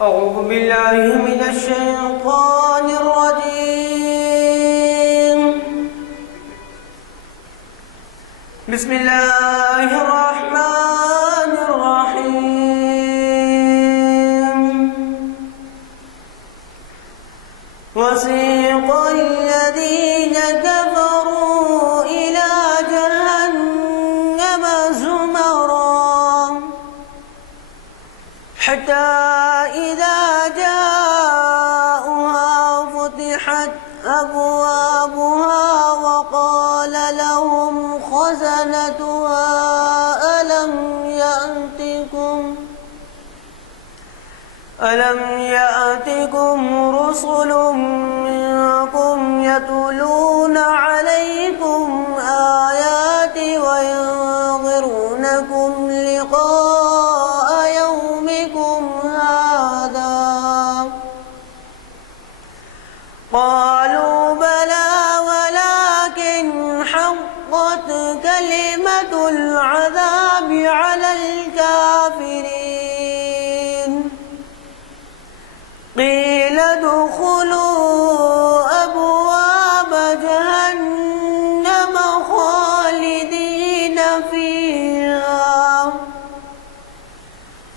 أعوذ بالله من الشيطان الرجيم. بسم الله الرحمن الرحيم. وسيق الذين كفروا إلى جهنم زمرا حتى إذا جاءوها فتحت أبوابها وقال لهم خزنتها ألم يأتكم رسل منكم يتلون عليكم آياتي وينذرونكم لقاء يومكم هذا قالوا بلى ولكن حقت كلمة العذاب على الكافرين قيل ادخلوا أبواب جهنم خالدين فيها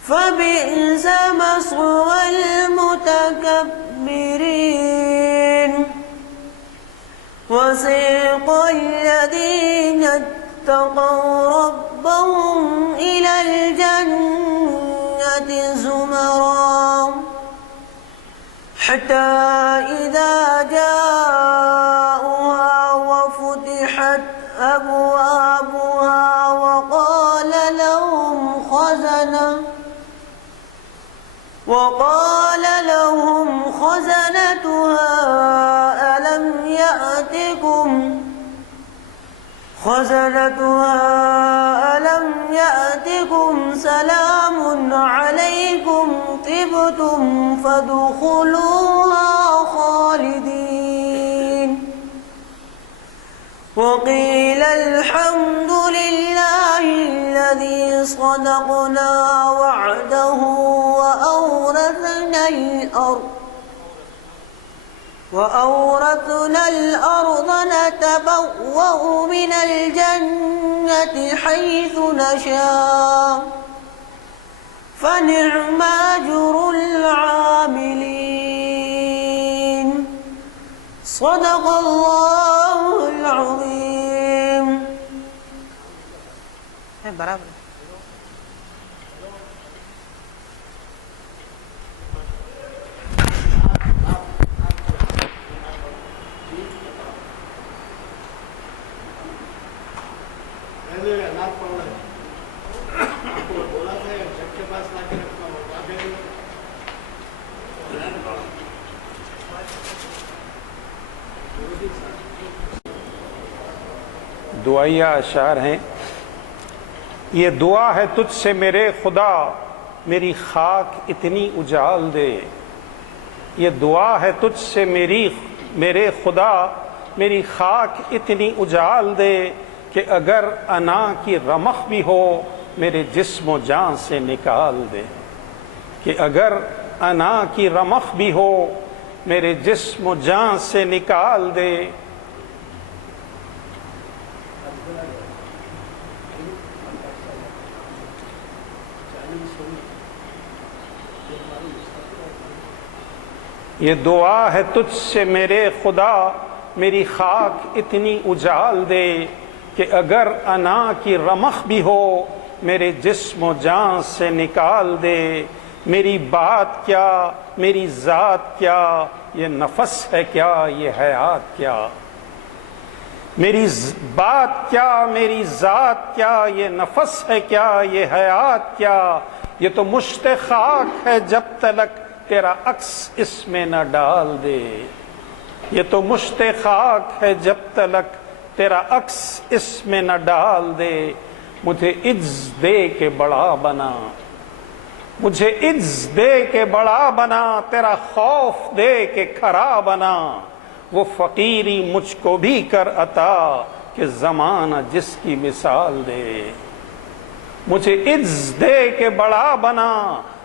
فبئس مثوى المتكبرين وسيق الذين اتقوا ربهم إلى الجنة زمرا حتى إذا جاءوها وفتحت أبوابها وقال لهم خزنتها ألم يأتكم سلام عليكم طبتم فادخلوها خالدين وقيل الحمد لله الذي صدقنا وعده وأورثنا الأرض نتبوأ من الجنة حيث نشاء فنعم أجر العاملين صدق الله العظيم. برابر دعائیہ اشعار ہیں. یہ دعا ہے تجھ سے میرے خدا میری خاک اتنی اجال دے. یہ دعا ہے تجھ سے میرے خدا میری خاک اتنی اجال دے کہ اگر انا کی رمق بھی ہو میرے جسم و جان سے نکال دے. کہ اگر انا کی رمق بھی ہو میرے جسم و جان سے نکال دے. یہ دعا ہے تجھ سے میرے خدا میری خاک اتنی اجال دے کہ اگر انا کی رمق بھی ہو میرے جسم و جان سے نکال دے. میری بات کیا میری ذات کیا یہ نفس ہے کیا یہ حیات کیا. میری بات کیا میری ذات کیا یہ نفس ہے کیا یہ حیات کیا. یہ تو مشت خاک ہے جب تلک تیرا عکس اس میں نہ ڈال دے. یہ تو مشت خاک ہے جب تلک تیرا عکس اس میں نہ ڈال دے. مجھے عجز دے کے بڑا بنا مجھے عجز دے کے بڑا بنا تیرا خوف دے کے کھرا بنا. وہ فقیری مجھ کو بھی کر عطا کہ زمانہ جس کی مثال دے. مجھے عجز دے کے بڑا بنا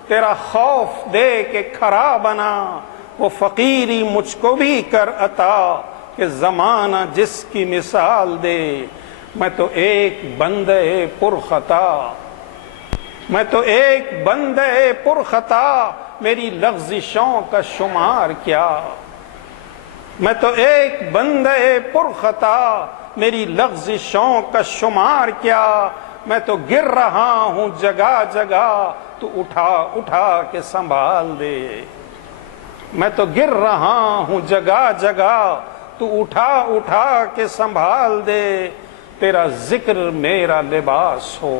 تیرا خوف دے کے کھڑا بنا، وہ فقیری مجھ کو بھی کر عطا کہ زمانہ جس کی مثال دے۔ میں تو ایک بندے پرخطا، میں تو ایک بندے پرخطا، میری لغزشوں کا شمار کیا۔ میں تو ایک بندے پرخطا، میری لغزشوں کا شمار کیا۔ میں تو گر رہا ہوں جگہ جگہ، تو اٹھا اٹھا کے سنبھال دے۔ میں تو گر رہا ہوں جگہ جگہ، تو اٹھا اٹھا کے سنبھال دے۔ تیرا ذکر میرا لباس ہو،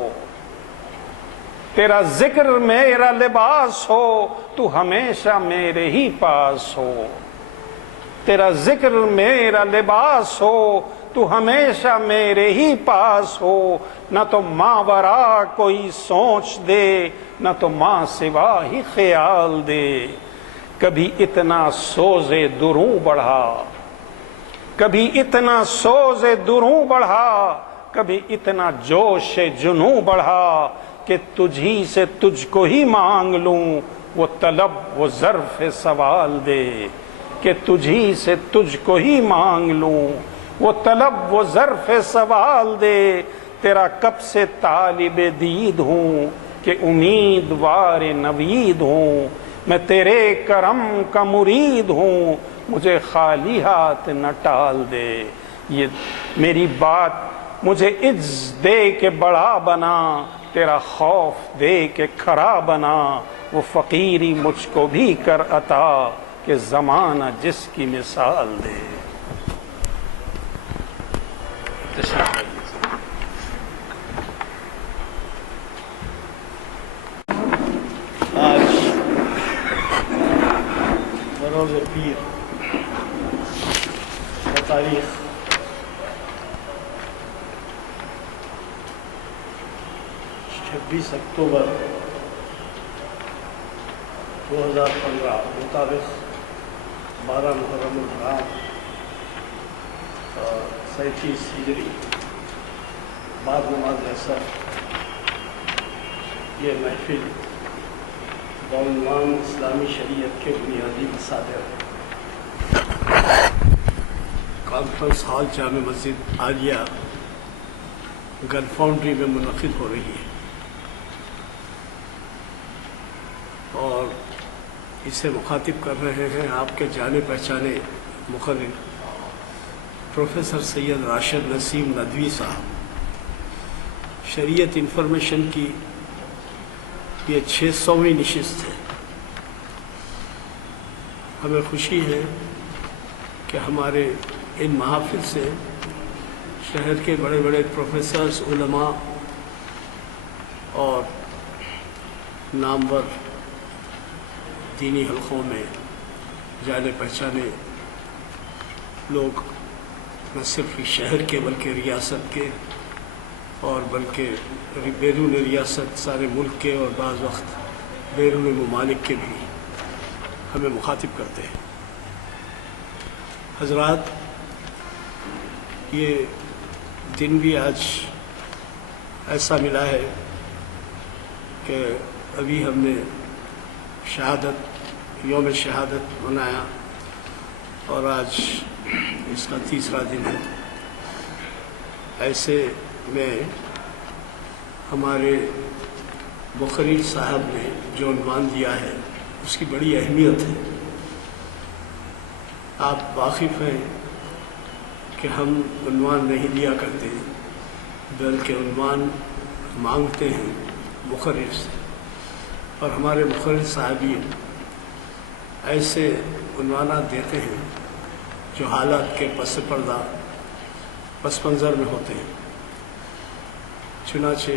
تیرا ذکر میرا لباس ہو، تو ہمیشہ میرے ہی پاس ہو۔ تیرا ذکر میرا لباس ہو، تو ہمیشہ میرے ہی پاس ہو۔ نہ تو ماورا کوئی سوچ دے، نہ تو ماں سوا ہی خیال دے۔ کبھی اتنا سوز دروں بڑھا، کبھی اتنا سوز دروں بڑھا، کبھی اتنا جوش جنوں بڑھا کہ تجھی سے تجھ کو ہی مانگ لوں، وہ طلب وہ ظرف سوال دے۔ کہ تجھی سے تجھ کو ہی مانگ لوں، وہ طلب وہ ظرف سوال دے۔ تیرا کب سے طالب دید ہوں کہ امیدوار نوید ہوں۔ میں تیرے کرم کا مرید ہوں، مجھے خالی ہاتھ نہ ٹال دے۔ یہ میری بات مجھے عجز دے کے بڑا بنا، تیرا خوف دے کے کھڑا بنا۔ وہ فقیری مجھ کو بھی کر عطا کہ زمانہ جس کی مثال دے۔ آج بروز پیر تاریخ 26 اکتوبر 2015 مطابق 12 محرم الحرام 37 ہجری بعد نماز عصر یہ محفل بعنوان اسلامی شریعت کے بنیادی مصادر کانفرنس ہال جامع مسجد عالیہ گن فاؤنڈری میں منعقد ہو رہی ہے، اور اسے مخاطب کر رہے ہیں آپ کے جانے پہچانے مقرر پروفیسر سید راشد نسیم ندوی صاحب۔ شریعت انفارمیشن کی یہ 600ویں نشست ہے۔ ہمیں خوشی ہے کہ ہمارے ان محافل سے شہر کے بڑے بڑے پروفیسرز، علماء اور نامور دینی حلقوں میں جانے پہچانے لوگ نہ صرف شہر کے بلکہ ریاست کے اور بلکہ بیرون ریاست سارے ملک کے اور بعض وقت بیرون ممالک کے بھی ہمیں مخاطب کرتے ہیں۔ حضرات، یہ دن بھی آج ایسا ملا ہے کہ ابھی ہم نے یوم شہادت منایا اور آج اس کا تیسرا دن ہے۔ ایسے میں ہمارے مقرر صاحب نے جو عنوان دیا ہے اس کی بڑی اہمیت ہے۔ آپ واقف ہیں کہ ہم عنوان نہیں دیا کرتے بلکہ عنوان مانگتے ہیں مقرر سے، اور ہمارے مقرر صاحب ہی ایسے عنوانات دیتے ہیں جو حالات کے پس پردہ پس منظر میں ہوتے ہیں۔ چنانچہ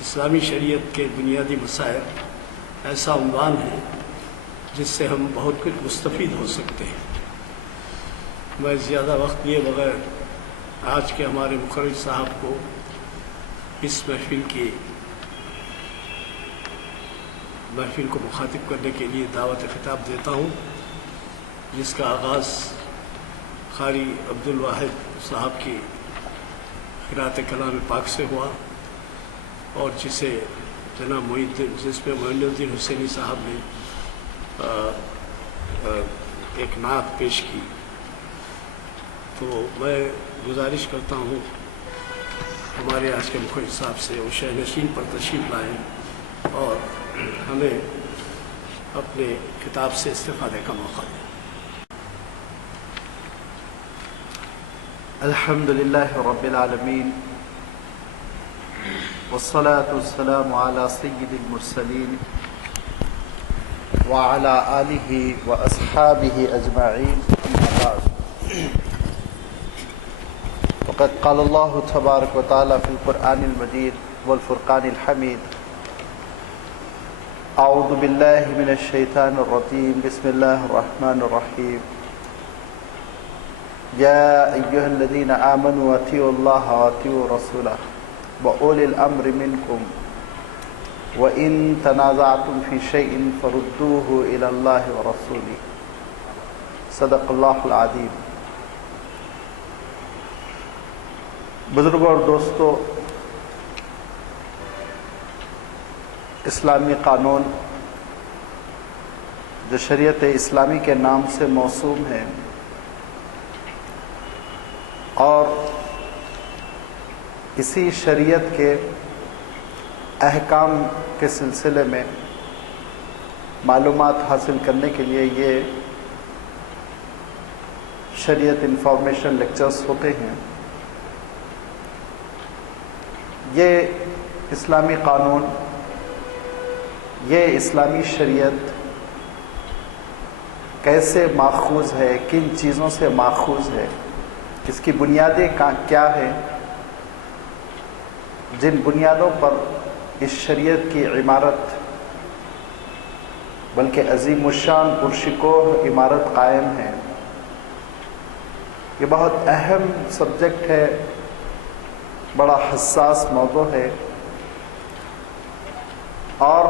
اسلامی شریعت کے بنیادی مسائل ایسا عنوان ہے جس سے ہم بہت کچھ مستفید ہو سکتے ہیں۔ میں زیادہ وقت لیے بغیر آج کے ہمارے مقرر صاحب کو اس محفل کو مخاطب کرنے کے لیے دعوت خطاب دیتا ہوں، جس کا آغاز قاری عبدالواحد صاحب کی قرأت کلام پاک سے ہوا، اور جسے جناب جس میں معین الدین حسینی صاحب نے ایک نعت پیش کی، تو میں گزارش کرتا ہوں ہمارے آج کے مخرج صاحب سے وہ شہ نشین پر تشریف لائیں اور ہمیں اپنے کتاب سے استفادے کا موقع دیں۔ الحمد للہ رب العالمین والصلاة والسلام على سید المرسلین وعلى آلہ واصحابہ اجمعین، اما بعد۔ وقد قال اللہ تبارک وتعالی فی القرآن المجید والفرقان الحمید، اعوذ باللہ من الشیطان الرجیم، بسم اللہ الرحمن الرحیم، یا ایہا الذین آمنوا اطیعوا اللہ واطیعوا رسولہ وأولی الأمر منکم وإن تنازعتم في شيء فردوه إلى الله ورسوله، صدق اللہ العظیم۔ بزرگوں اور دوستو، اسلامی قانون جو شریعت اسلامی کے نام سے موسوم ہے اور اسی شریعت کے احکام کے سلسلے میں معلومات حاصل کرنے کے لیے یہ شریعت انفارمیشن لیکچرز ہوتے ہیں۔ یہ اسلامی قانون، یہ اسلامی شریعت کیسے ماخوذ ہے، کن چیزوں سے ماخوذ ہے، اس کی بنیادیں کیا ہیں، جن بنیادوں پر اس شریعت کی عمارت، بلکہ عظیم الشان پرشکوہ عمارت قائم ہے۔ یہ بہت اہم سبجیکٹ ہے، بڑا حساس موضوع ہے، اور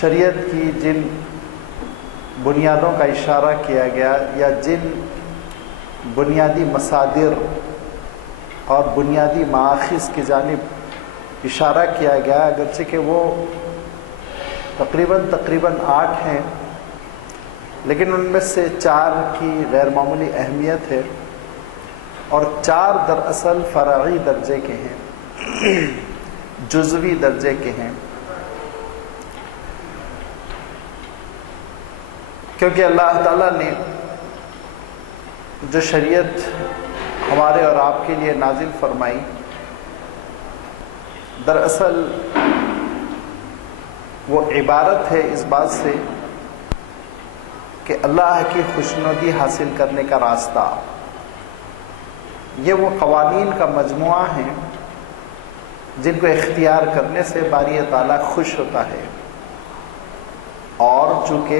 شریعت کی جن بنیادوں کا اشارہ کیا گیا یا جن بنیادی مصادر اور بنیادی مآخذ کی جانب اشارہ کیا گیا، اگرچہ کہ وہ تقریباً 8 ہیں، لیکن ان میں سے 4 کی غیر معمولی اہمیت ہے اور 4 دراصل فرعی درجے کے ہیں، جزوی درجے کے ہیں، کیونکہ اللہ تعالیٰ نے جو شریعت ہمارے اور آپ کے لیے نازل فرمائی، دراصل وہ عبارت ہے اس بات سے کہ اللہ کی خوشنودی حاصل کرنے کا راستہ۔ یہ وہ قوانین کا مجموعہ ہیں جن کو اختیار کرنے سے باری تعالیٰ خوش ہوتا ہے، اور چونکہ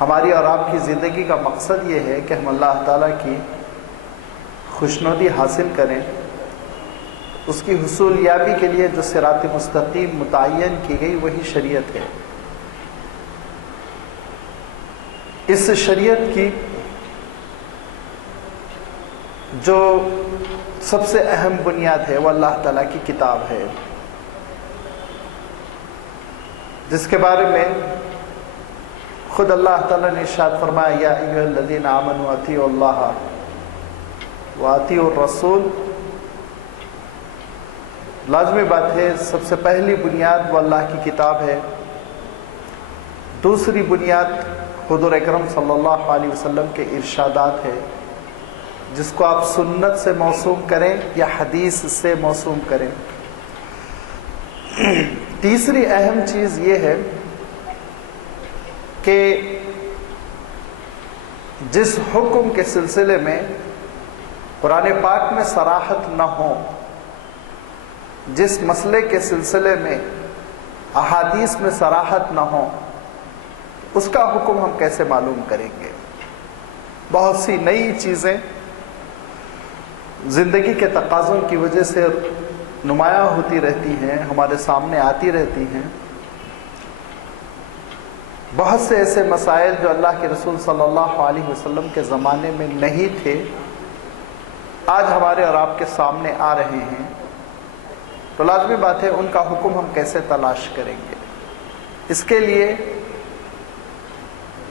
ہماری اور آپ کی زندگی کا مقصد یہ ہے کہ ہم اللہ تعالیٰ کی خوشنودی حاصل کریں، اس کی حصول یابی کے لیے جو صراط مستقیم متعین کی گئی وہی شریعت ہے۔ اس شریعت کی جو سب سے اہم بنیاد ہے وہ اللہ تعالیٰ کی کتاب ہے، جس کے بارے میں خود اللہ تعالیٰ نے ارشاد فرمایا، یا ایھا الذین آمنوا اطیعوا اللہ واطیعوا الرسول۔ لازمی بات ہے، سب سے پہلی بنیاد وہ اللہ کی کتاب ہے، دوسری بنیاد حضور اکرم صلی اللہ علیہ وسلم کے ارشادات ہے، جس کو آپ سنت سے موسوم کریں یا حدیث سے موسوم کریں۔ تیسری اہم چیز یہ ہے کہ جس حکم کے سلسلے میں قرآن پاک میں صراحت نہ ہو، جس مسئلے کے سلسلے میں احادیث میں صراحت نہ ہو، اس کا حکم ہم کیسے معلوم کریں گے؟ بہت سی نئی چیزیں زندگی کے تقاضوں کی وجہ سے نمایاں ہوتی رہتی ہیں، ہمارے سامنے آتی رہتی ہیں۔ بہت سے ایسے مسائل جو اللہ کے رسول صلی اللہ علیہ وسلم کے زمانے میں نہیں تھے، آج ہمارے اور آپ کے سامنے آ رہے ہیں، تو لازمی بات ہے ان کا حکم ہم کیسے تلاش کریں گے. اس کے لیے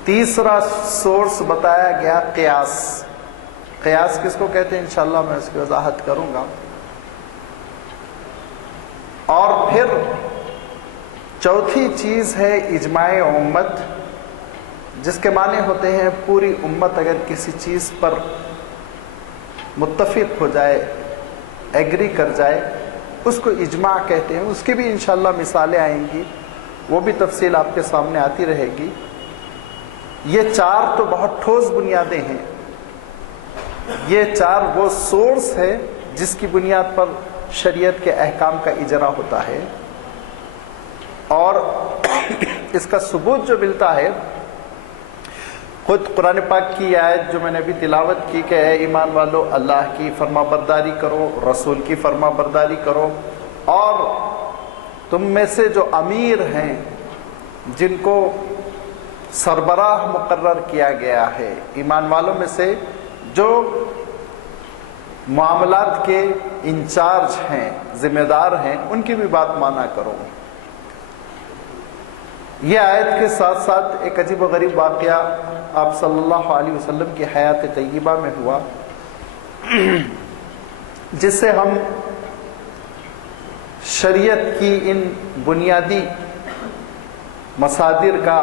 تیسرا سورس بتایا گیا قیاس. قیاس کس کو کہتے ہیں انشاءاللہ میں اس کی وضاحت کروں گا. اور پھر چوتھی چیز ہے اجماع امت، جس کے معنی ہوتے ہیں پوری امت اگر کسی چیز پر متفق ہو جائے، ایگری کر جائے، اس کو اجماع کہتے ہیں. اس کی بھی انشاءاللہ مثالیں آئیں گی، وہ بھی تفصیل آپ کے سامنے آتی رہے گی. یہ چار تو بہت ٹھوس بنیادیں ہیں. یہ چار وہ سورس ہے جس کی بنیاد پر شریعت کے احکام کا اجرا ہوتا ہے. اور اس کا ثبوت جو ملتا ہے خود قرآن پاک کی آیت جو میں نے ابھی تلاوت کی کہ اے ایمان والو اللہ کی فرما برداری کرو، رسول کی فرما برداری کرو، اور تم میں سے جو امیر ہیں جن کو سربراہ مقرر کیا گیا ہے، ایمان والوں میں سے جو معاملات کے انچارج ہیں، ذمہ دار ہیں، ان کی بھی بات مانا کرو. یہ آیت کے ساتھ ساتھ ایک عجیب و غریب واقعہ آپ صلی اللہ علیہ وسلم کی حیات طیبہ میں ہوا، جس سے ہم شریعت کی ان بنیادی مصادر کا،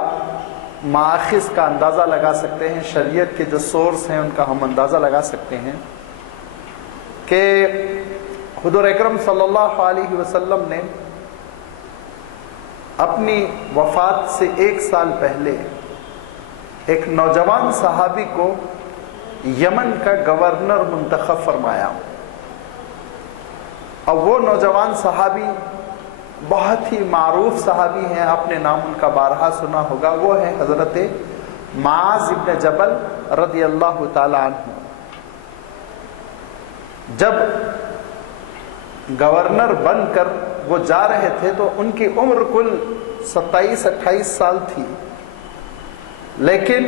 مآخذ کا اندازہ لگا سکتے ہیں. شریعت کے جو سورس ہیں ان کا ہم اندازہ لگا سکتے ہیں کہ حضور اکرم صلی اللہ علیہ وسلم نے اپنی وفات سے 1 سال پہلے ایک نوجوان صحابی کو یمن کا گورنر منتخب فرمایا. اور وہ نوجوان صحابی بہت ہی معروف صحابی ہیں، آپ نے نام ان کا بارہا سنا ہوگا. وہ ہیں حضرت معاذ ابن جبل رضی اللہ تعالی عنہ. جب گورنر بن کر وہ جا رہے تھے تو ان کی عمر کل 27-28 سال تھی، لیکن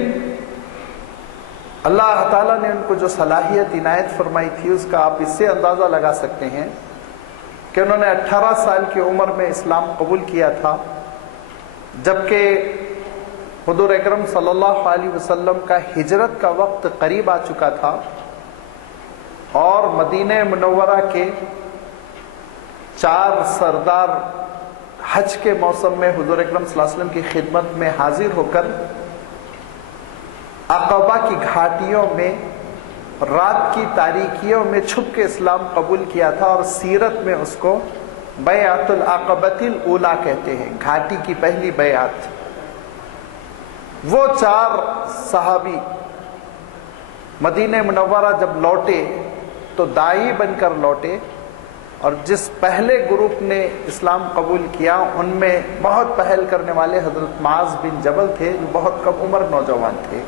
اللہ تعالیٰ نے ان کو جو صلاحیت عنایت فرمائی تھی اس کا آپ اس سے اندازہ لگا سکتے ہیں کہ انہوں نے 18 سال کی عمر میں اسلام قبول کیا تھا، جبکہ حضور اکرم صلی اللہ علیہ وسلم کا ہجرت کا وقت قریب آ چکا تھا اور مدینہ منورہ کے 4 سردار حج کے موسم میں حضور اکرم صلی اللہ علیہ وسلم کی خدمت میں حاضر ہو کر عقبہ کی گھاٹیوں میں رات کی تاریکیوں میں چھپ کے اسلام قبول کیا تھا، اور سیرت میں اس کو بیعت العقبۃ الاولیٰ کہتے ہیں، گھاٹی کی پہلی بیعت. وہ 4 صحابی مدینہ منورہ جب لوٹے تو داعی بن کر لوٹے، اور جس پہلے گروپ نے اسلام قبول کیا ان میں بہت پہل کرنے والے حضرت معاذ بن جبل تھے، جو بہت کم عمر نوجوان تھے.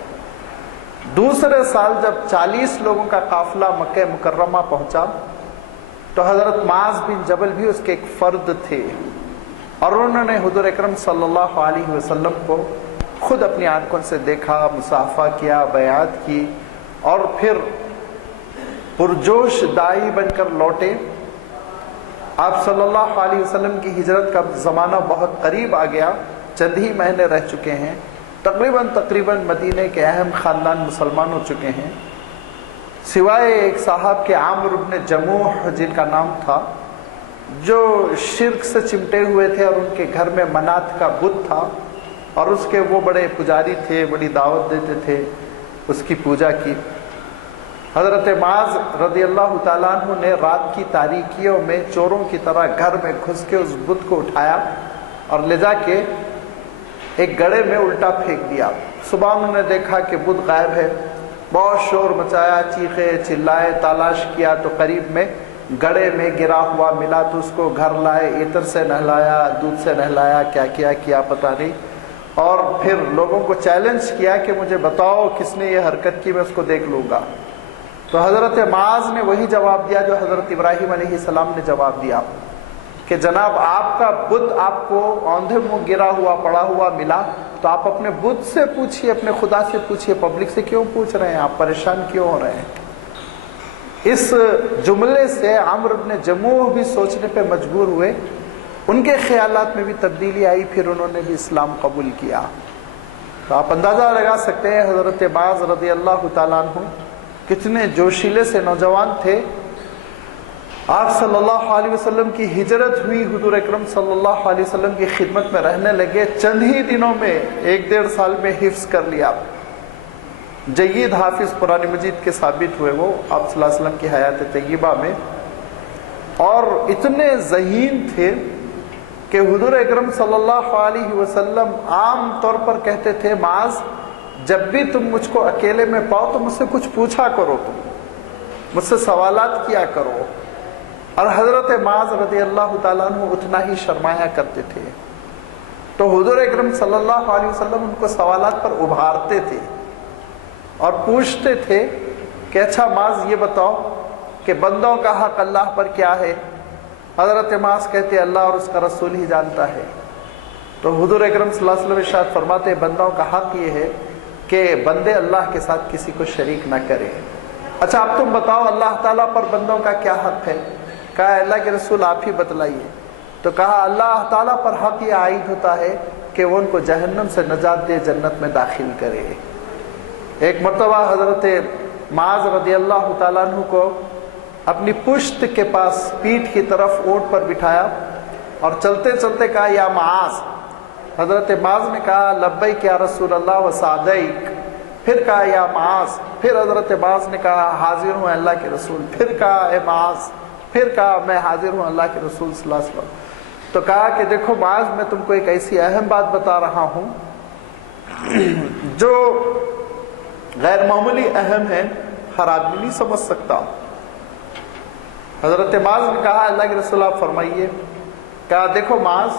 دوسرے سال جب 40 لوگوں کا قافلہ مکہ مکرمہ پہنچا تو حضرت معاذ بن جبل بھی اس کے ایک فرد تھے، اور انہوں نے حضور اکرم صلی اللہ علیہ وسلم کو خود اپنی آنکھوں سے دیکھا، مصافحہ کیا، بیعت کی، اور پھر پرجوش داعی بن کر لوٹے. آپ صلی اللہ علیہ وسلم کی ہجرت کا زمانہ بہت قریب آ گیا، چند ہی مہینے رہ چکے ہیں، تقریباً مدینہ کے اہم خاندان مسلمان ہو چکے ہیں، سوائے ایک صاحب کے عامر بن جموح جن کا نام تھا، جو شرک سے چمٹے ہوئے تھے اور ان کے گھر میں منات کا بت تھا، اور اس کے وہ بڑے پجاری تھے، بڑی دعوت دیتے تھے اس کی پوجا کی. حضرت معاذ رضی اللہ تعالیٰ عنہ نے رات کی تاریکیوں میں چوروں کی طرح گھر میں گھس کے اس بت کو اٹھایا اور لے جا کے ایک گڑھے میں الٹا پھینک دیا. صبح انہوں نے دیکھا کہ بت غائب ہے، بہت شور مچایا، چیخے چلائے، تلاش کیا تو قریب میں گڑھے میں گرا ہوا ملا، تو اس کو گھر لائے، عطر سے نہلایا، دودھ سے نہلایا، کیا کیا پتہ نہیں، اور پھر لوگوں کو چیلنج کیا کہ مجھے بتاؤ کس نے یہ حرکت کی، میں اس کو دیکھ لوں گا. تو حضرت معاذ نے وہی جواب دیا جو حضرت ابراہیم علیہ السلام نے جواب دیا کہ جناب آپ کا بت آپ کو اوندھے منہ گرا ہوا پڑا ہوا ملا، تو آپ اپنے بت سے پوچھئے، اپنے خدا سے پوچھئے، پبلک سے کیوں پوچھ رہے ہیں؟ آپ پریشان کیوں ہو رہے ہیں؟ اس جملے سے عمرو بن جموح بھی سوچنے پہ مجبور ہوئے، ان کے خیالات میں بھی تبدیلی آئی، پھر انہوں نے بھی اسلام قبول کیا۔ تو آپ اندازہ لگا سکتے ہیں حضرت معاذ رضی اللہ تعالیٰ عنہ کتنے جوشیلے سے نوجوان تھے۔ آپ صلی اللہ علیہ وسلم کی ہجرت ہوئی، حضور اکرم صلی اللہ علیہ وسلم کی خدمت میں رہنے لگے، چند ہی دنوں میں 1-1.5 سال میں حفظ کر لیا، جید حافظ قرآن مجید کے ثابت ہوئے وہ آپ صلی اللہ علیہ وسلم کی حیات طیبہ میں، اور اتنے ذہین تھے کہ حضور اکرم صلی اللہ علیہ وسلم عام طور پر کہتے تھے معاذ جب بھی تم مجھ کو اکیلے میں پاؤ تو مجھ سے کچھ پوچھا کرو، تم مجھ سے سوالات کیا کرو، اور حضرت معاذ رضی اللہ تعالیٰ عنہ اتنا ہی شرمایا کرتے تھے۔ تو حضور اکرم صلی اللہ علیہ وسلم ان کو سوالات پر ابھارتے تھے اور پوچھتے تھے کہ اچھا معاذ یہ بتاؤ کہ بندوں کا حق اللہ پر کیا ہے؟ حضرت معاذ کہتے اللہ اور اس کا رسول ہی جانتا ہے۔ تو حضور اکرم صلی اللہ علیہ وسلم ارشاد فرماتے بندوں کا حق یہ ہے کہ بندے اللہ کے ساتھ کسی کو شریک نہ کریں۔ اچھا اب تم بتاؤ اللہ تعالیٰ پر بندوں کا کیا حق ہے؟ کہا اللہ کے رسول آپ ہی بتلائیے۔ تو کہا اللہ تعالیٰ پر حق یہ عائد ہوتا ہے کہ وہ ان کو جہنم سے نجات دے، جنت میں داخل کرے۔ ایک مرتبہ حضرت معاذ رضی اللہ تعالیٰ عنہ کو اپنی پشت کے پاس پیٹھ کی طرف اونٹ پر بٹھایا اور چلتے چلتے کہا یا معاذ۔ حضرت معاذ نے کہا لبیک یا رسول اللہ و سعدیک، پھر کہا یا معاذ، پھر حضرت معاذ نے کہا حاضر ہوں اللہ کے رسول، پھر کہا اے معاذ، پھر کہا میں حاضر ہوں اللہ کے رسول صلی اللہ علیہ وسلم۔ تو کہا کہ دیکھو معاذ میں تم کو ایک ایسی اہم بات بتا رہا ہوں جو غیر معمولی اہم ہے، ہر آدمی نہیں سمجھ سکتا۔ حضرت معاذ نے کہا اللہ کے رسول آپ فرمائیے۔ کہا دیکھو معاذ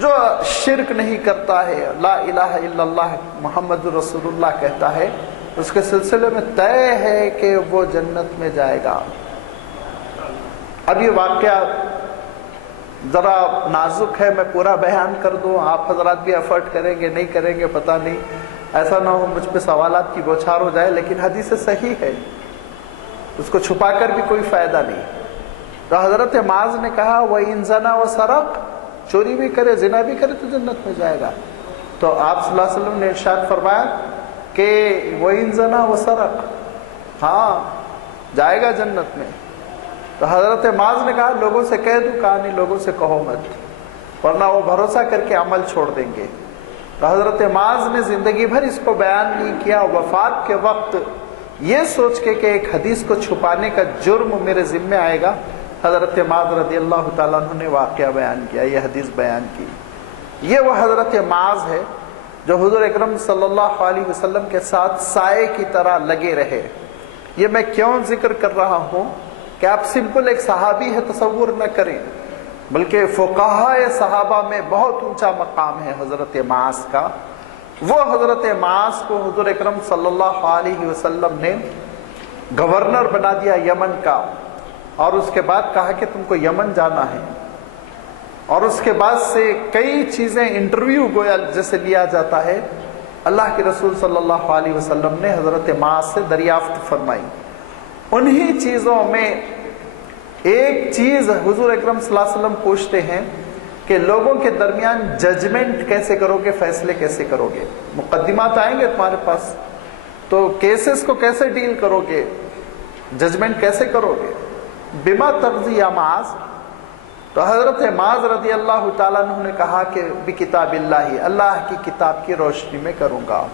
جو شرک نہیں کرتا ہے، لا الہ الا اللہ محمد رسول اللہ کہتا ہے، اس کے سلسلے میں طے ہے کہ وہ جنت میں جائے گا۔ اب یہ واقعہ ذرا نازک ہے، میں پورا بیان کر دوں، آپ حضرات بھی ایفرٹ کریں گے نہیں کریں گے پتہ نہیں، ایسا نہ ہو مجھ پہ سوالات کی بوچھار ہو جائے، لیکن حدیث صحیح ہے، اس کو چھپا کر بھی کوئی فائدہ نہیں۔ تو حضرت معاذ نے کہا وَإِن زَنَا وَسَرَقَ، چوری بھی کرے زنا بھی کرے تو جنت میں جائے گا۔ تو آپ صلی اللہ علیہ وسلم نے ارشاد فرمایا کہ وَإِن زَنَا وَسَرَقَ، ہاں جائے گا جنت میں۔ تو حضرت معاذ نے کہا لوگوں سے کہہ دوں؟ کہا نہیں لوگوں سے کہو مت، ورنہ وہ بھروسہ کر کے عمل چھوڑ دیں گے۔ تو حضرت معاذ نے زندگی بھر اس کو بیان نہیں کیا، وفات کے وقت یہ سوچ کے کہ ایک حدیث کو چھپانے کا جرم میرے ذمہ آئے گا، حضرت معاذ رضی اللہ تعالیٰ عنہ نے واقعہ بیان کیا، یہ حدیث بیان کی۔ یہ وہ حضرت معاذ ہے جو حضور اکرم صلی اللہ علیہ وسلم کے ساتھ سائے کی طرح لگے رہے۔ یہ میں کیوں ذکر کر رہا ہوں کہ آپ سمپل ایک صحابی ہے تصور نہ کریں، بلکہ فقہائے صحابہ میں بہت اونچا مقام ہے حضرت معاذ کا۔ وہ حضرت معاذ کو حضور اکرم صلی اللہ علیہ وسلم نے گورنر بنا دیا یمن کا، اور اس کے بعد کہا کہ تم کو یمن جانا ہے، اور اس کے بعد سے کئی چیزیں انٹرویو گویا جیسے لیا جاتا ہے، اللہ کے رسول صلی اللہ علیہ وسلم نے حضرت معاذ سے دریافت فرمائی۔ انہی چیزوں میں ایک چیز حضور اکرم صلی اللہ علیہ وسلم پوچھتے ہیں کہ لوگوں کے درمیان ججمنٹ کیسے کرو گے، فیصلے کیسے کرو گے، مقدمات آئیں گے تمہارے پاس تو کیسز کو کیسے ڈیل کرو گے، ججمنٹ کیسے کرو گے، بما تقضی یا معاذ۔ تو حضرت معاذ رضی اللہ تعالیٰ عنہ نے کہا کہ بکتاب اللہ، اللہ کی کتاب کی روشنی میں کروں گا۔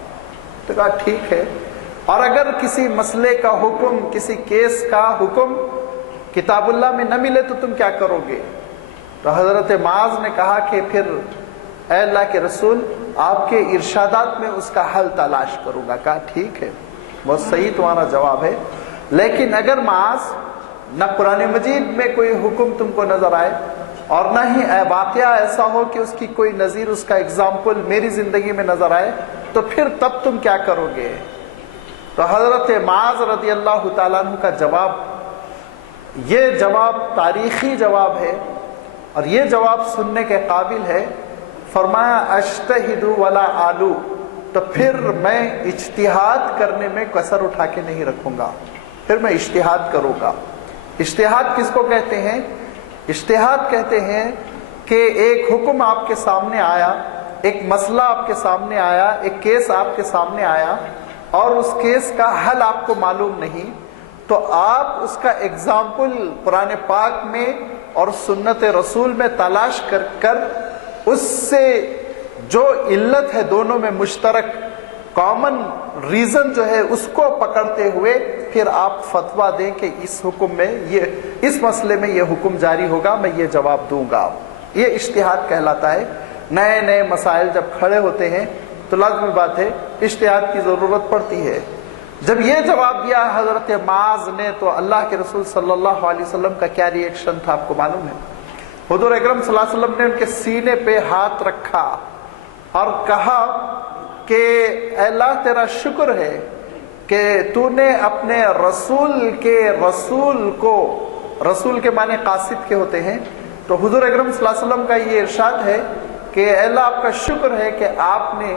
تو کہا ٹھیک ہے، اور اگر کسی مسئلے کا حکم، کسی کیس کا حکم کتاب اللہ میں نہ ملے تو تم کیا کرو گے؟ تو حضرت معاذ نے کہا کہ پھر اے اللہ کے رسول آپ کے ارشادات میں اس کا حل تلاش کروں گا۔ کہا ٹھیک ہے، بہت صحیح تمہارا جواب ہے، لیکن اگر معاذ نہ قرآن مجید میں کوئی حکم تم کو نظر آئے اور نہ ہی واقعہ ایسا ہو کہ اس کی کوئی نظیر، اس کا اگزامپل میری زندگی میں نظر آئے، تو پھر تب تم کیا کرو گے؟ تو حضرت معاذ رضی اللہ تعالیٰ عنہ کا جواب، یہ جواب تاریخی جواب ہے اور یہ جواب سننے کے قابل ہے۔ فرمایا اجتہد ولا آلو، تو پھر میں اجتہاد کرنے میں کسر اٹھا کے نہیں رکھوں گا، پھر میں اجتہاد کروں گا۔ اجتہاد کس کو کہتے ہیں؟ اجتہاد کہتے ہیں کہ ایک حکم آپ کے سامنے آیا، ایک مسئلہ آپ کے سامنے آیا، ایک کیس آپ کے سامنے آیا، اور اس کیس کا حل آپ کو معلوم نہیں، تو آپ اس کا ایگزامپل قرآن پاک میں اور سنت رسول میں تلاش کر کر اس سے جو علت ہے دونوں میں مشترک کامن ریزن جو ہے اس کو پکڑتے ہوئے پھر آپ فتویٰ دیں کہ اس حکم میں اس مسئلے میں یہ حکم جاری ہوگا، میں یہ جواب دوں گا۔ یہ اجتہاد کہلاتا ہے۔ نئے نئے مسائل جب کھڑے ہوتے ہیں تو لازمی بات ہے اجتہاد کی ضرورت پڑتی ہے۔ جب یہ جواب دیا حضرت معاذ نے تو اللہ کے رسول صلی اللہ علیہ وسلم کا کیا ری ایکشن تھا آپ کو معلوم ہے؟ حضور اکرم صلی اللہ علیہ وسلم نے ان کے سینے پہ ہاتھ رکھا اور کہا کہ اے اللہ تیرا شکر ہے کہ تو نے اپنے رسول کے رسول کو، رسول کے معنی قاصد کے ہوتے ہیں، تو حضور اکرم صلی اللہ علیہ وسلم کا یہ ارشاد ہے کہ اے اللہ آپ کا شکر ہے کہ آپ نے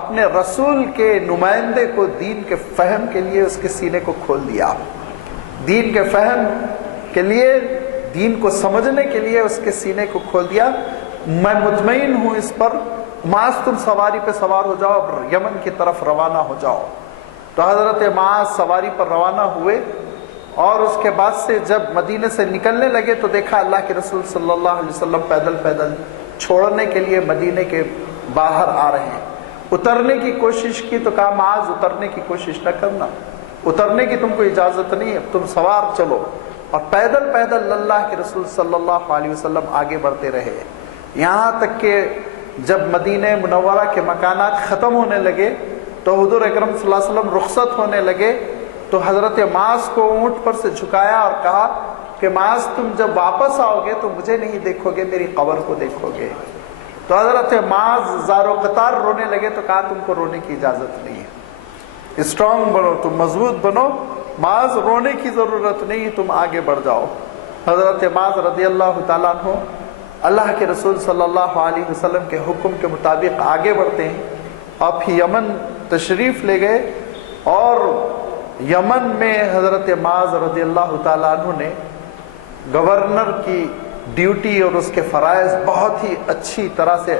اپنے رسول کے نمائندے کو دین کے فہم کے لیے اس کے سینے کو کھول دیا، دین کے فہم کے لیے، دین کو سمجھنے کے لیے اس کے سینے کو کھول دیا۔ میں مطمئن ہوں اس پر، معاذ تم سواری پہ سوار ہو جاؤ اور یمن کی طرف روانہ ہو جاؤ۔ تو حضرت معاذ سواری پر روانہ ہوئے اور اس کے بعد سے جب مدینے سے نکلنے لگے تو دیکھا اللہ کے رسول صلی اللہ علیہ وسلم پیدل پیدل چھوڑنے کے لیے مدینے کے باہر آ رہے ہیں۔ اترنے کی کوشش کی تو کہا معاذ اترنے کی کوشش نہ کرنا، اترنے کی تم کو اجازت نہیں ہے، تم سوار چلو۔ اور پیدل پیدل اللہ کے رسول صلی اللہ علیہ وسلم آگے بڑھتے رہے، یہاں تک کہ جب مدینہ منورہ کے مکانات ختم ہونے لگے تو حضور اکرم صلی اللہ علیہ وسلم رخصت ہونے لگے تو حضرت معاذ کو اونٹ پر سے جھکایا اور کہا کہ معاذ تم جب واپس آؤ گے تو مجھے نہیں دیکھو گے، میری قبر کو دیکھو گے۔ تو حضرت معاذ زار و قطار رونے لگے تو کہا تم کو رونے کی اجازت نہیں ہے، اسٹرانگ بنو، تم مضبوط بنو، معاذ رونے کی ضرورت نہیں، تم آگے بڑھ جاؤ۔ حضرت معاذ رضی اللہ تعالیٰ عنہ اللہ کے رسول صلی اللہ علیہ وسلم کے حکم کے مطابق آگے بڑھتے ہیں، اب یمن تشریف لے گئے، اور یمن میں حضرت معاذ رضی اللہ تعالیٰ عنہ نے گورنر کی ڈیوٹی اور اس کے فرائض بہت ہی اچھی طرح سے،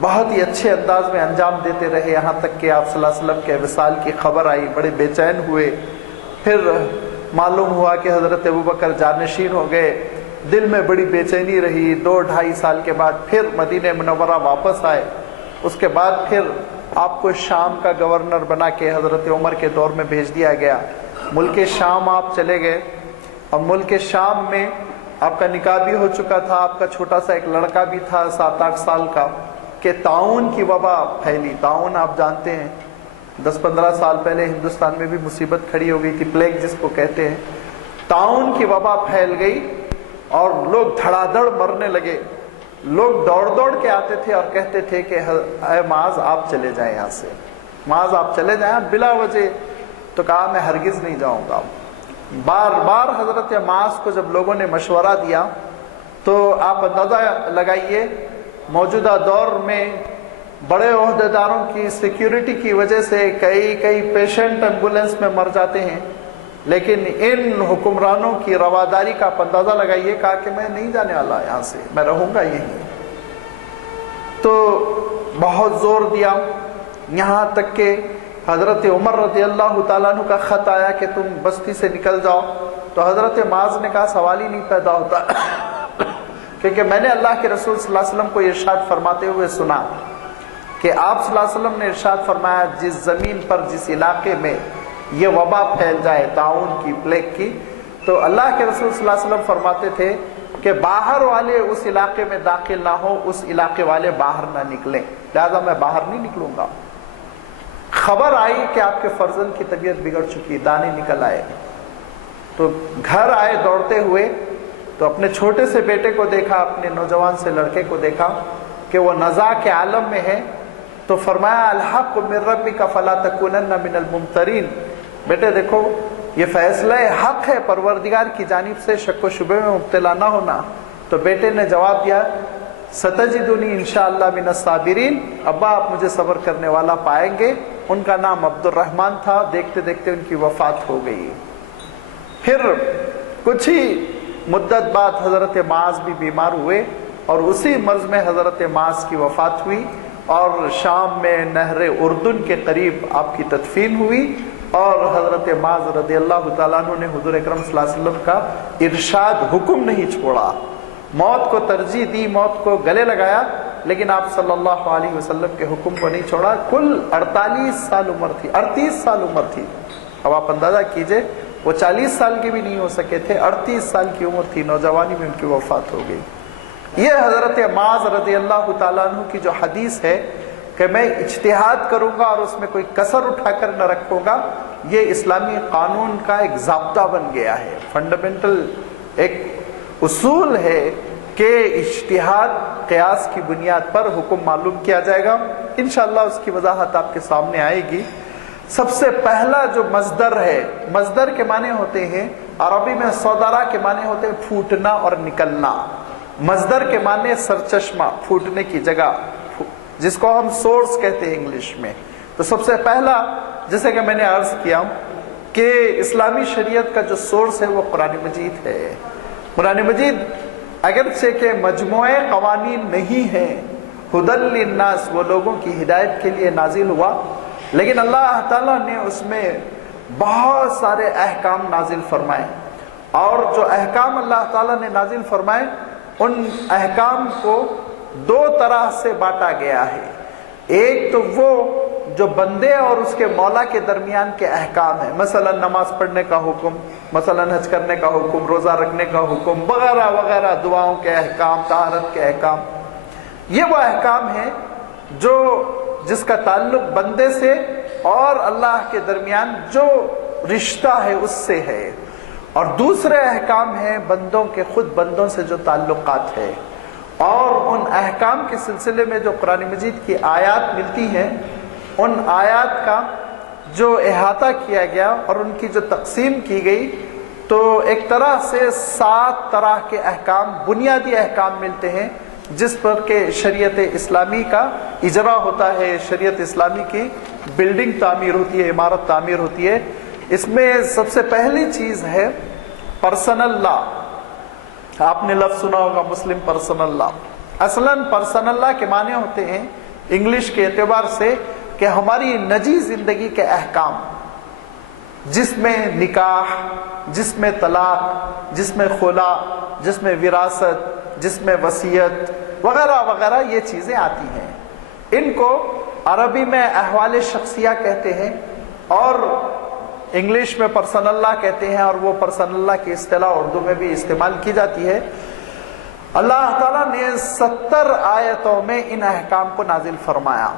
بہت ہی اچھے انداز میں انجام دیتے رہے، یہاں تک کہ آپ صلی اللہ علیہ وسلم کے وصال کی خبر آئی، بڑے بے چین ہوئے۔ پھر معلوم ہوا کہ حضرت ابوبکر جانشین ہو گئے، دل میں بڑی بے چینی رہی۔ 2-2.5 سال کے بعد پھر مدینہ منورہ واپس آئے، اس کے بعد پھر آپ کو شام کا گورنر بنا کے حضرت عمر کے دور میں بھیج دیا گیا، ملک شام آپ چلے گئے، اور ملک شام میں آپ کا نکاح بھی ہو چکا تھا، آپ کا چھوٹا سا ایک لڑکا بھی تھا 7-8 سال کا، کہ طاعون کی وبا پھیلی۔ طاعون آپ جانتے ہیں 10-15 سال پہلے ہندوستان میں بھی مصیبت کھڑی ہو گئی تھی، پلیگ جس کو کہتے ہیں۔ طاعون کی وبا پھیل گئی اور لوگ دھڑا دھڑ مرنے لگے، لوگ دوڑ دوڑ کے آتے تھے اور کہتے تھے کہ اے معاذ آپ چلے جائیں یہاں سے، معاذ آپ چلے جائیں بلا وجہ۔ تو کہا میں ہرگز نہیں جاؤں گا۔ بار بار حضرت معاذ کو جب لوگوں نے مشورہ دیا تو آپ اندازہ لگائیے، موجودہ دور میں بڑے عہدیداروں کی سیکیورٹی کی وجہ سے کئی پیشنٹ ایمبولینس میں مر جاتے ہیں، لیکن ان حکمرانوں کی رواداری کا آپ اندازہ لگائیے، کہا کہ میں نہیں جانے والا یہاں سے، میں رہوں گا یہیں۔ تو بہت زور دیا، یہاں تک کہ حضرت عمر رضی اللہ تعالیٰ عنہ کا خط آیا کہ تم بستی سے نکل جاؤ۔ تو حضرت معاذ نے کہا سوال ہی نہیں پیدا ہوتا کیونکہ میں نے اللہ کے رسول صلی اللہ علیہ وسلم کو ارشاد فرماتے ہوئے سنا کہ آپ صلی اللہ علیہ وسلم نے ارشاد فرمایا جس زمین پر، جس علاقے میں یہ وبا پھیل جائے طاعون کی، پلیگ کی، تو اللہ کے رسول صلی اللہ علیہ وسلم فرماتے تھے کہ باہر والے اس علاقے میں داخل نہ ہو، اس علاقے والے باہر نہ نکلیں، لہذا میں باہر نہیں نکلوں گا۔ خبر آئی کہ آپ کے فرزند کی طبیعت بگڑ چکی، دانے نکل آئے، تو گھر آئے دوڑتے ہوئے، تو اپنے چھوٹے سے بیٹے کو دیکھا، اپنے نوجوان سے لڑکے کو دیکھا کہ وہ نزاع کے عالم میں ہے، تو فرمایا الحق من ربک فلا تکونن من الممترین، بیٹے دیکھو یہ فیصلہ حق ہے پروردگار کی جانب سے، شک و شبے میں مبتلا نہ ہونا۔ تو بیٹے نے جواب دیا ستجدنی انشاءاللہ من الصابرین، ابا آپ مجھے صبر کرنے والا پائیں گے۔ ان کا نام عبد الرحمن تھا، دیکھتے دیکھتے ان کی وفات ہو گئی۔ پھر کچھ ہی مدت بعد حضرت معاذ بھی بیمار ہوئے اور اسی مرض میں حضرت معاذ کی وفات ہوئی اور شام میں نہر اردن کے قریب آپ کی تدفین ہوئی اور حضرت معاذ رضی اللہ تعالیٰ عنہ نے حضور اکرم صلی اللہ علیہ وسلم کا ارشاد حکم نہیں چھوڑا، موت کو ترجیح دی، موت کو گلے لگایا، لیکن آپ صلی اللہ علیہ وسلم کے حکم کو نہیں چھوڑا۔ کل 48 سال عمر تھی، 38 سال عمر تھی۔ اب آپ اندازہ کیجئے وہ 40 سال کے بھی نہیں ہو سکے تھے، 38 سال کی عمر تھی، نوجوانی میں ان کی وفات ہو گئی۔ یہ حضرت معاذ رضی اللہ تعالیٰ عنہ کی جو حدیث ہے کہ میں اجتہاد کروں گا اور اس میں کوئی کسر اٹھا کر نہ رکھوں گا، یہ اسلامی قانون کا ایک ضابطہ بن گیا ہے، فنڈامنٹل ایک اصول ہے کہ اجتہاد قیاس کی بنیاد پر حکم معلوم کیا جائے گا۔ انشاءاللہ اس کی وضاحت آپ کے سامنے آئے گی۔ سب سے پہلا جو مصدر ہے، مصدر کے معنی ہوتے ہیں عربی میں صدرہ کے معنی ہوتے ہیں پھوٹنا اور نکلنا، مصدر کے معنی سرچشمہ، پھوٹنے کی جگہ، جس کو ہم سورس کہتے ہیں انگلش میں۔ تو سب سے پہلا، جیسے کہ میں نے عرض کیا کہ اسلامی شریعت کا جو سورس ہے وہ قرآن مجید ہے۔ قرآن مجید اگرچہ کہ مجموعہ قوانین نہیں ہے، ہدی للناس، وہ لوگوں کی ہدایت کے لیے نازل ہوا، لیکن اللہ تعالیٰ نے اس میں بہت سارے احکام نازل فرمائے، اور جو احکام اللہ تعالیٰ نے نازل فرمائے ان احکام کو دو طرح سے بانٹا گیا ہے۔ ایک تو وہ جو بندے اور اس کے مولا کے درمیان کے احکام ہیں، مثلا نماز پڑھنے کا حکم، مثلا حج کرنے کا حکم، روزہ رکھنے کا حکم وغیرہ وغیرہ، دعاؤں کے احکام، طہارت کے احکام، یہ وہ احکام ہیں جو جس کا تعلق بندے سے اور اللہ کے درمیان جو رشتہ ہے اس سے ہے، اور دوسرے احکام ہیں بندوں کے خود بندوں سے جو تعلقات ہے۔ اور ان احکام کے سلسلے میں جو قرآن مجید کی آیات ملتی ہیں، ان آیات کا جو احاطہ کیا گیا اور ان کی جو تقسیم کی گئی، تو ایک طرح سے 7 طرح کے احکام، بنیادی احکام ملتے ہیں جس پر کہ شریعت اسلامی کا اجرا ہوتا ہے، شریعت اسلامی کی بلڈنگ تعمیر ہوتی ہے، عمارت تعمیر ہوتی ہے۔ اس میں سب سے پہلی چیز ہے پرسنل لا۔ آپ نے لفظ سنا ہوگا مسلم پرسنل لا۔ اصلاً پرسنل لا کے معنی ہوتے ہیں انگلش کے اعتبار سے کہ ہماری نجی زندگی کے احکام، جس میں نکاح، جس میں طلاق، جس میں خلا، جس میں وراثت، جس میں وصیت وغیرہ وغیرہ، یہ چیزیں آتی ہیں۔ ان کو عربی میں احوال شخصیہ کہتے ہیں اور انگلش میں پرسنل لا کہتے ہیں، اور وہ پرسنل لا کی اصطلاح اردو میں بھی استعمال کی جاتی ہے۔ اللہ تعالیٰ نے 70 آیتوں میں ان احکام کو نازل فرمایا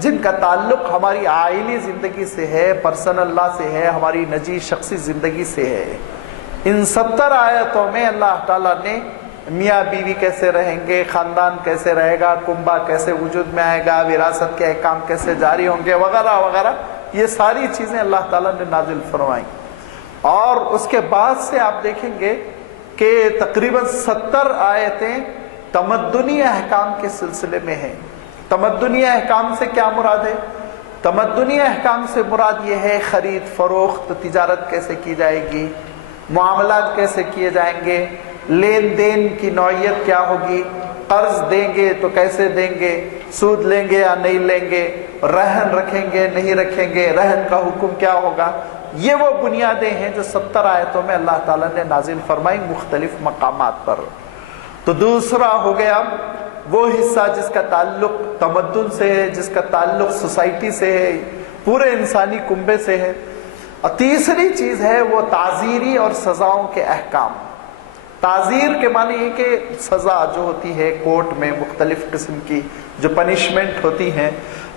جن کا تعلق ہماری عائلی زندگی سے ہے، پرسنل لا سے ہے، ہماری نجی شخصی زندگی سے ہے۔ ان 70 آیتوں میں اللہ تعالیٰ نے میاں بیوی کیسے رہیں گے، خاندان کیسے رہے گا، کنبہ کیسے وجود میں آئے گا، وراثت کے احکام کیسے جاری ہوں گے وغیرہ وغیرہ، یہ ساری چیزیں اللہ تعالیٰ نے نازل فرمائیں۔ اور اس کے بعد سے آپ دیکھیں گے کہ تقریباً 70 آیتیں تمدنی احکام کے سلسلے میں ہیں۔ تمدنی احکام سے کیا مراد ہے؟ تمدنی احکام سے مراد یہ ہے خرید فروخت، تجارت کیسے کی جائے گی، معاملات کیسے کیے جائیں گے، لین دین کی نوعیت کیا ہوگی، قرض دیں گے تو کیسے دیں گے، سود لیں گے یا نہیں لیں گے، رہن رکھیں گے نہیں رکھیں گے، رہن کا حکم کیا ہوگا۔ یہ وہ بنیادیں ہیں جو 70 آیتوں میں اللہ تعالیٰ نے نازل فرمائی مختلف مقامات پر۔ تو دوسرا ہو گیا وہ حصہ جس کا تعلق تمدن سے ہے، جس کا تعلق سوسائٹی سے ہے، پورے انسانی کنبے سے ہے۔ اور تیسری چیز ہے وہ تعزیری اور سزاؤں کے احکام۔ تعزیر کے معنی یہ کہ سزا جو ہوتی ہے کورٹ میں مختلف قسم کی جو پنشمنٹ ہوتی ہیں،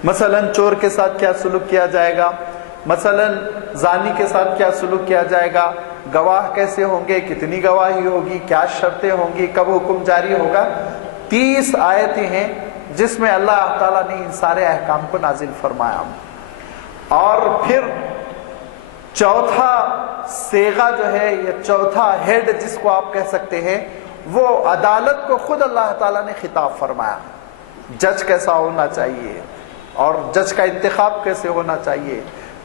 مثلا چور کے ساتھ کیا سلوک کیا جائے گا، مثلا زانی کے ساتھ کیا سلوک کیا جائے گا، گواہ کیسے ہوں گے، کتنی گواہی ہوگی، کیا شرطیں ہوں گی، کب حکم جاری ہوگا۔ 30 آیتیں ہیں جس میں اللہ تعالیٰ نے ان سارے احکام کو نازل فرمایا۔ اور پھر چوتھا صیغہ جو ہے، یا چوتھا ہیڈ جس کو آپ کہہ سکتے ہیں، وہ عدالت کو خود اللہ تعالیٰ نے خطاب فرمایا۔ جج کیسا ہونا چاہیے، اور جج کا انتخاب کیسے ہونا چاہیے،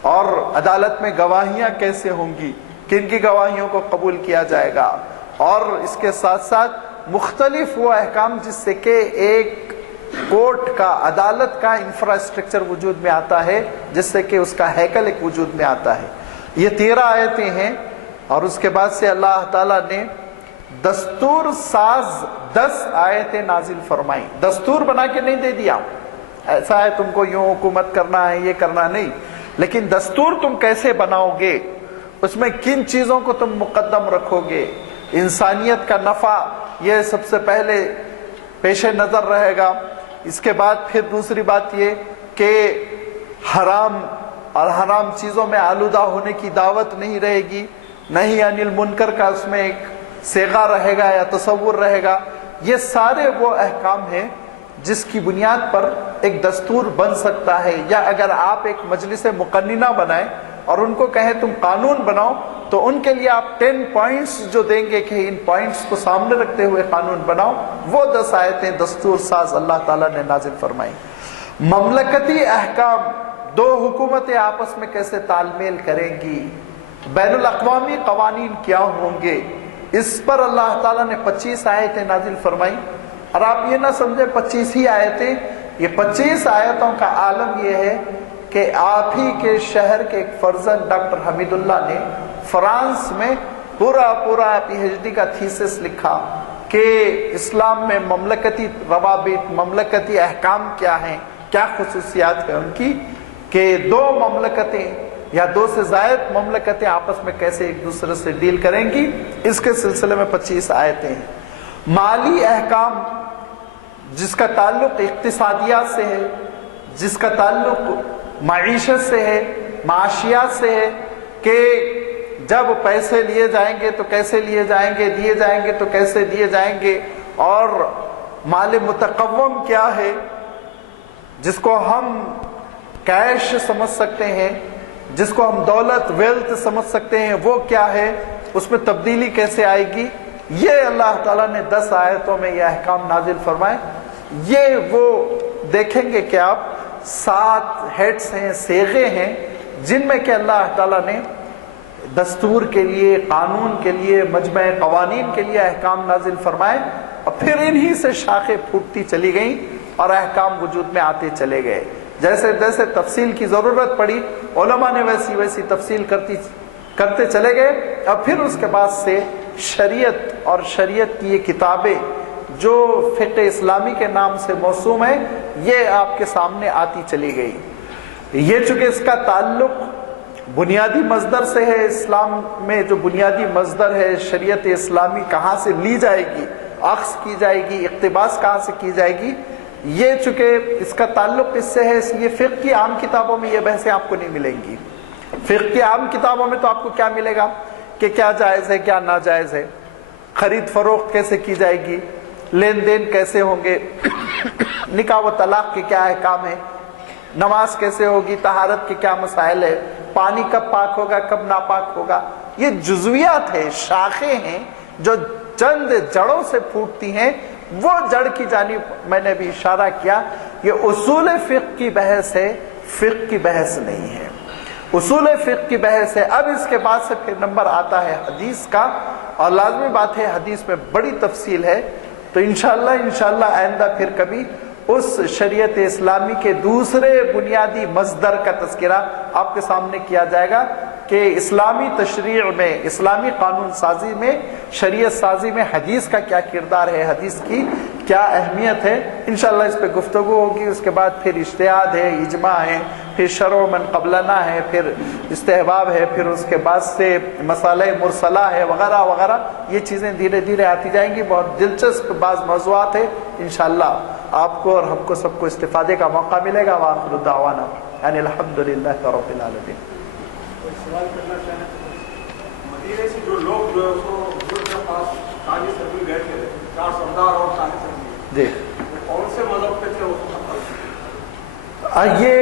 اور عدالت میں گواہیاں کیسے ہوں گی، کن کی گواہیوں کو قبول کیا جائے گا، اور اس کے ساتھ ساتھ مختلف وہ احکام جس سے کہ ایک کورٹ کا، عدالت کا انفراسٹرکچر وجود میں آتا ہے، جس سے کہ اس کا ہیکل ایک وجود میں آتا ہے۔ یہ 13 آیتیں ہیں، اور اس کے بعد سے اللہ تعالیٰ نے دستور ساز 10 آیتیں نازل فرمائی۔ دستور بنا کے نہیں دے دیا، ایسا ہے تم کو یوں حکومت کرنا ہے، یہ کرنا نہیں، لیکن دستور تم کیسے بناؤ گے، اس میں کن چیزوں کو تم مقدم رکھو گے، انسانیت کا نفع یہ سب سے پہلے پیش نظر رہے گا۔ اس کے بعد پھر دوسری بات یہ کہ حرام اور حرام چیزوں میں آلودہ ہونے کی دعوت نہیں رہے گی، نہیں عن المنکر کا اس میں ایک صیغہ رہے گا یا تصور رہے گا۔ یہ سارے وہ احکام ہیں جس کی بنیاد پر ایک دستور بن سکتا ہے، یا اگر آپ ایک مجلس مقننہ بنائیں اور ان کو کہیں تم قانون بناؤ، تو ان کے لیے آپ 10 پوائنٹس جو دیں گے کہ ان پوائنٹس کو سامنے رکھتے ہوئے قانون بناؤ، وہ 10 آیتیں دستور ساز اللہ تعالیٰ نے نازل فرمائی۔ مملکتی احکام، 2 حکومتیں آپس میں کیسے تال میل کریں گی، بین الاقوامی قوانین کیا ہوں گے، اس پر اللہ تعالیٰ نے 25 آیتیں نازل فرمائی۔ اور آپ یہ نہ سمجھے 25 ہی آیتیں، یہ 25 آیتوں کا عالم یہ ہے کہ آپ ہی کے شہر کے ایک فرزند ڈاکٹر حمید اللہ نے فرانس میں پورا پی ایچ ڈی کا تھیسس لکھا کہ اسلام میں مملکتی روابط، مملکتی احکام کیا ہیں، کیا خصوصیات ہیں ان کی، کہ 2 مملکتیں یا 2 سے زائد مملکتیں آپس میں کیسے ایک دوسرے سے ڈیل کریں گی، اس کے سلسلے میں 25 آیتیں ہیں۔ مالی احکام جس کا تعلق اقتصادیات سے ہے، جس کا تعلق معیشت سے ہے، معاشیات سے ہے، کہ جب پیسے لیے جائیں گے تو کیسے لیے جائیں گے، دیے جائیں گے تو کیسے دیے جائیں گے، اور مال متقوم کیا ہے جس کو ہم کیش سمجھ سکتے ہیں، جس کو ہم دولت، ویلتھ سمجھ سکتے ہیں، وہ کیا ہے، اس میں تبدیلی کیسے آئے گی۔ یہ اللہ تعالیٰ نے 10 آیتوں میں یہ احکام نازل فرمائے۔ یہ وہ دیکھیں گے کہ آپ 7 ہیڈس ہیں، صیغے ہیں، جن میں کہ اللہ تعالیٰ نے دستور کے لیے، قانون کے لیے، مجمع قوانین کے لیے احکام نازل فرمائے، اور پھر انہی سے شاخیں پھوٹتی چلی گئیں اور احکام وجود میں آتے چلے گئے۔ جیسے جیسے تفصیل کی ضرورت پڑی، علماء نے ویسی تفصیل کرتے چلے گئے، اور پھر اس کے بعد سے شریعت اور شریعت کی یہ کتابیں جو فقہ اسلامی کے نام سے موسوم ہے، یہ آپ کے سامنے آتی چلی گئی۔ یہ چونکہ اس کا تعلق بنیادی مصدر سے ہے، اسلام میں جو بنیادی مصدر ہے شریعت اسلامی کہاں سے لی جائے گی، اخذ کی جائے گی، اقتباس کہاں سے کی جائے گی، یہ چونکہ اس کا تعلق اس سے ہے، اس لیے فقہ کی عام کتابوں میں یہ بحثیں آپ کو نہیں ملیں گی۔ فقہ کی عام کتابوں میں تو آپ کو کیا ملے گا کہ کیا جائز ہے، کیا ناجائز ہے، خرید فروخت کیسے کی جائے گی، لین دین کیسے ہوں گے، نکاح و طلاق کے کیا احکام ہیں، نماز کیسے ہوگی، طہارت کے کیا مسائل ہے، پانی کب پاک ہوگا، کب ناپاک ہوگا۔ یہ جزویات ہیں، شاخیں ہیں جو چند جڑوں سے پھوٹتی ہیں۔ وہ جڑ کی جانب میں نے بھی اشارہ کیا، یہ اصول فقہ کی بحث ہے، فقہ کی بحث نہیں ہے، اصول فقہ کی بحث ہے۔ اب اس کے بعد سے پھر نمبر آتا ہے حدیث کا، اور لازمی بات ہے حدیث میں بڑی تفصیل ہے، تو انشاءاللہ آئندہ پھر کبھی اس شریعت اسلامی کے دوسرے بنیادی مصدر کا تذکرہ آپ کے سامنے کیا جائے گا کہ اسلامی تشریع میں، اسلامی قانون سازی میں، شریعت سازی میں حدیث کا کیا کردار ہے، حدیث کی کیا اہمیت ہے۔ انشاءاللہ اس پہ گفتگو ہوگی۔ اس کے بعد پھر اجتہاد ہے، اجماع ہے، پھر شرع من قبلنا ہے، پھر استحباب ہے، پھر اس کے بعد سے مسئلہ مرسلہ ہے، وغیرہ وغیرہ۔ یہ چیزیں دھیرے دھیرے آتی جائیں گی۔ بہت دلچسپ بعض موضوعات ہیں، انشاءاللہ آپ کو اور ہم کو سب کو استفادے کا موقع ملے گا۔ وآخر دعوانا یعنی الحمدللہ رب العالمین۔ سوال کرنا چاہیں مدینے سے جو لوگ جو ہے اس کو حضور کے پاس تاجی سرگی بیٹھے تھے، 4 سردار اور تاجی سرگی، جی کون سے مذہب کے تھے وہ؟ یہ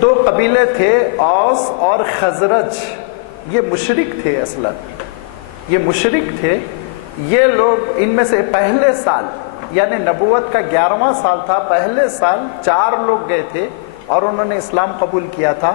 2 قبیلے تھے، اوس اور خزرج۔ یہ مشرک تھے، اصلا یہ مشرک تھے۔ یہ لوگ ان میں سے پہلے سال یعنی نبوت کا 11واں سال تھا، پہلے سال 4 لوگ گئے تھے اور انہوں نے اسلام قبول کیا تھا۔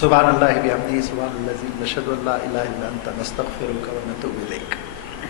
سبحان اللہ بحمدہ سبحان اللہ نشہد ان لا الہ الا انت نستغفرک و نتوب الیک.